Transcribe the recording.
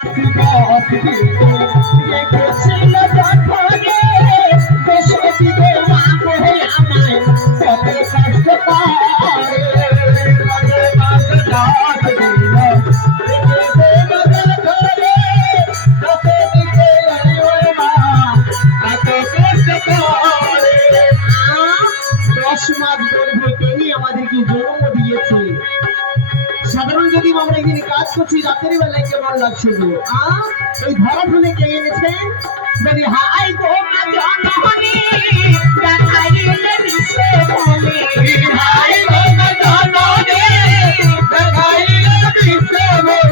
মাস গর্ভে আমাদেরকে জন্ম দিয়েছে। সাধারণ যদি আমরা এখানে কাজ করছি রাতের বেলায় কেমন লাগছে গো? এই ধরা ফুলে কে এনেছে? বলি হাই গো মা জননী দেখাইলে বিশ্বে বলে, হাই গো মা জননী দেখাইলে বিশ্বে বলে।